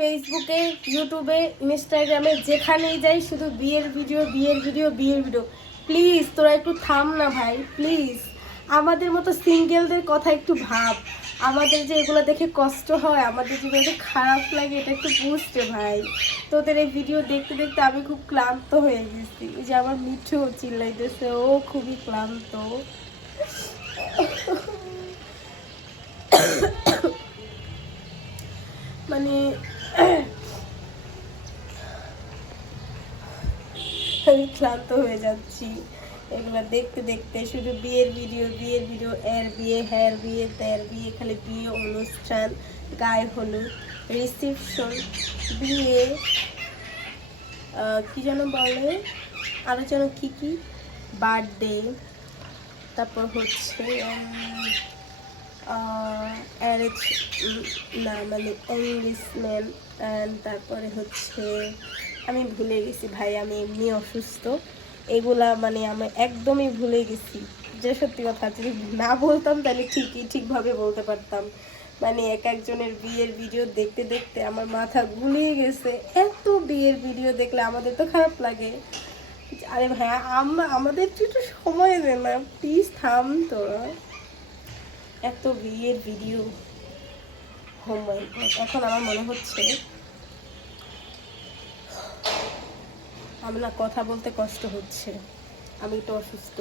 ফেসবুকে, ইউটিউবে, ইনস্টাগ্রামে যেখানেই যাই শুধু বিয়ের ভিডিও, বিয়ের ভিডিও, বিয়ের ভিডিও। প্লিজ তোরা একটু থাম না ভাই, প্লিজ। আমাদের মতো সিঙ্গেলদের কথা একটু ভাব। আমাদের যে এগুলো দেখে কষ্ট হয়, আমাদের যেগুলো দেখে খারাপ লাগে, এটা একটু বুঝতে ভাই। তোদের এই ভিডিও দেখতে দেখতে আমি খুব ক্লান্ত হয়ে গেছি। এই যে আমার মিঠু চিল্লাইতেছে, ও খুবই ক্লান্ত। মানে আমি ক্লান্ত হয়ে যাচ্ছি এগুলা দেখতে দেখতে। শুধু বিয়ের ভিডিও, বিয়ের ভিডিও, এর বিয়ে, হ্যার বিয়ে, তের বিয়ে, খালি বিয়ে অনুষ্ঠান, গায়ে হলুদ, রিসেপশন, বিয়ে, কি যেন বলে আরো যেন কি কি, বার্থডে, তারপর হচ্ছে অ্যারেঞ্জ, না মানে এনগেজমেন্ট, অ্যান্ড তারপরে হচ্ছে আমি ভুলে গেছি ভাই, আমি এমনি অসুস্থ। এগুলা মানে আমি একদমই ভুলে গেছি। যে সত্যি কথা, যদি না বলতাম তাহলে ঠিকভাবে বলতে পারতাম। মানে এক একজনের বিয়ের ভিডিও দেখতে দেখতে আমার মাথা গুলিয়ে গেছে। এত বিয়ের ভিডিও দেখলে আমাদের তো খারাপ লাগে। আরে ভাই আমাদের একটু সময় দে না, প্লিজ থাম তোরা। এত বিয়ের ভিডিও, ও মাই গড। এখন আমার মনে হচ্ছে আমি না কথা বলতে কষ্ট হচ্ছে, আমি একটু অসুস্থ,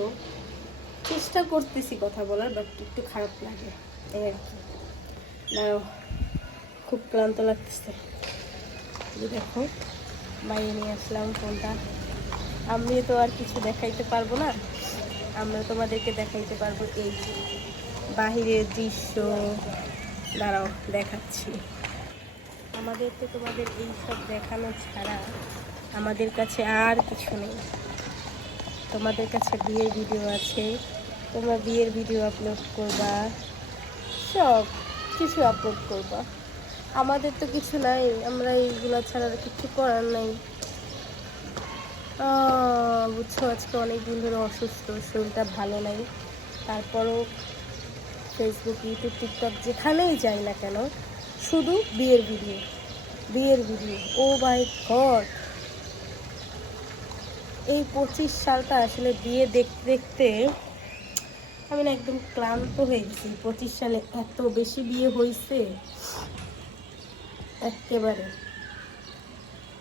চেষ্টা করতেছি কথা বলার, বাট একটু খারাপ লাগে এই আর কি। না, খুব ক্লান্ত লাগতেছে। দেখো বাইরে নিয়ে আসলাম ফোনটা। আমি তো আর কিছু দেখাইতে পারবো না, আমরা তোমাদেরকে দেখাইতে পারবো এই বাহিরের দৃশ্য। দাঁড়াও দেখাচ্ছি। আমাদের তো তোমাদের এইসব দেখানো ছাড়া আমাদের কাছে আর কিছু নেই। তোমাদের কাছে বিয়ের ভিডিও আছে, তোমরা বিয়ের ভিডিও আপলোড করবা, সব কিছু আপলোড করবা। আমাদের তো কিছু নাই, আমরা এইগুলো ছাড়া কিছু করার নাই। বুঝছো, আজকে অনেক দিন ধরে অসুস্থ, শরীরটা ভালো নাই। তারপরও ফেসবুক, ইউটিউব, টিকটক যেখানেই যাই না কেন শুধু বিয়ের ভিডিও, বিয়ের ভিডিও। ও মাই গড, এই 25 সালটা আসলে বিয়ে দেখতে দেখতে আমি না একদম ক্লান্ত হয়ে গেছি। 25 সালে এত বেশি বিয়ে হয়েছে একেবারে,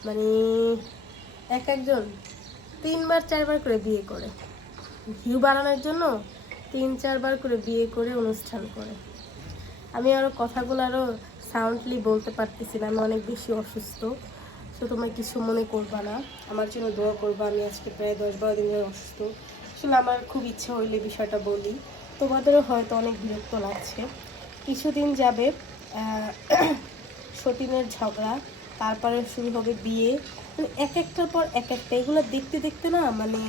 মানে এক একজন 3-4বার করে বিয়ে করে, ভিউ বাড়ানোর জন্য 3-4বার করে বিয়ে করে অনুষ্ঠান করে। আমি আরও কথাগুলো আরও সাউন্ডলি বলতে পারতেছি না, আমি অনেক বেশি অসুস্থ। তো তোমরা কিছু মনে করবা না, আমার জন্য দোয়া করবা। আমি আজকে প্রায় 10-12 দিন ধরে অসুস্থ। আসলে আমার খুব ইচ্ছা হইলে বিষয়টা বলি, তোমাদেরও হয়তো অনেক বিরক্ত লাগছে। কিছুদিন যাবে সতীনের ঝগড়া, তারপরে শুরু হবে বিয়ে, মানে এক একটার পর এক একটা। এগুলো দেখতে দেখতে না মানে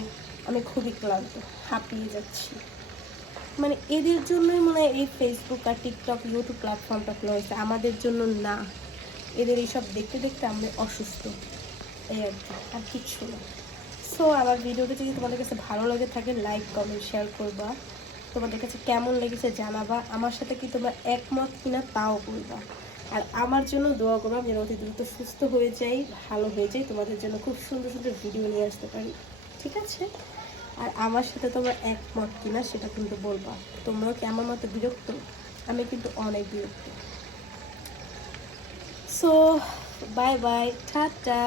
আমি খুবই ক্লান্ত, হাঁপিয়ে যাচ্ছি। মানে এদের জন্যই মনে হয় এই ফেসবুক আর টিকটক, ইউটিউব প্ল্যাটফর্মটা খোলা হয়েছে, আমাদের জন্য না। এদের এইসব দেখতে দেখতে আমরা অসুস্থ, এই আর কি, আর কিচ্ছু না। সো আমার ভিডিওটা যদি তোমাদের কাছে ভালো লাগে থাকে, লাইক কমেন্ট শেয়ার করবা। তোমাদের কাছে কেমন লেগেছে জানাবা, আমার সাথে কি তোমরা একমত কিনা তাও বলবা। আর আমার জন্য দোয়া করবা, আমি যেন অতি দ্রুত সুস্থ হয়ে যাই, ভালো হয়ে যাই, তোমাদের জন্য খুব সুন্দর সুন্দর ভিডিও নিয়ে আসতে পারি, ঠিক আছে? আর আমার সাথে তোমরা একমত কিনা সেটা কিন্তু বলবা। তোমরাও কি আমার মতো বিরক্ত? আমি কিন্তু অনেক বিরক্ত। So bye bye, tata.